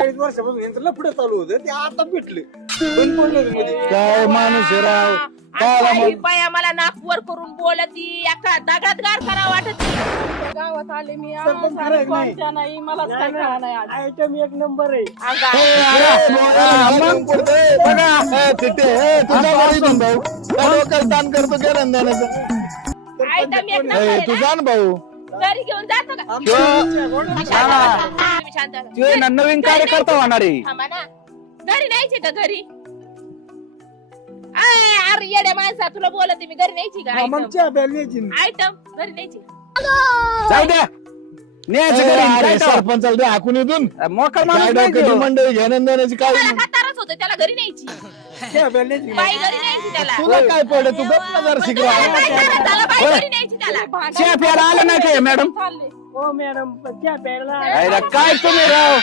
40 वर्षापासून यांचं लफड चालू होतं ते आता भेटले बंद पडलं मध्ये. काय माणूस आहे राव. काय ही बाया मला नाकवर करून बोलती एका दगडात गार करा वाटत गावात आले मी सरपंच खरं आहे की नाही? कोणत्या नाही मलाच काय कळा नाही आज. आयटम एक नंबर आहे. मग बघा तिथे तुझा भाऊ डोक्याला ताण करतो किरण देण्याचं. आयटम एक नंबर आहे तू ना? जाण भाऊ घरी घेऊन जातो का आमच्या तुम्ही शांत राहा. ते नवीन कार्यकर्ता होणार आहे. थांबा ना घरी न्यायची का घरी अरे येड्या माणसा तुला बोलते मी घरी न्यायची का मग चहा प्यायला न्यायची ना. आयटम घरी न्यायची जाऊ द्या न्यायचं घरी सरपंचाला द्या हाकून इथून मोका मंडळी घेण्यान देण्याची काय मला खातारच होतं त्याला घरी न्यायची चहा प्यायला न्यायची ना. बाई घरी न्यायची त्याला तुला काय पडलं तू गप्प जर पण शिकला तुम्हाला काय करायचं? त्याला बाई घरी न्यायची त्याला चहा प्यायला आलं नाही काय मॅडम हो मॅडम चहा प्यायला काय तुम्ही राव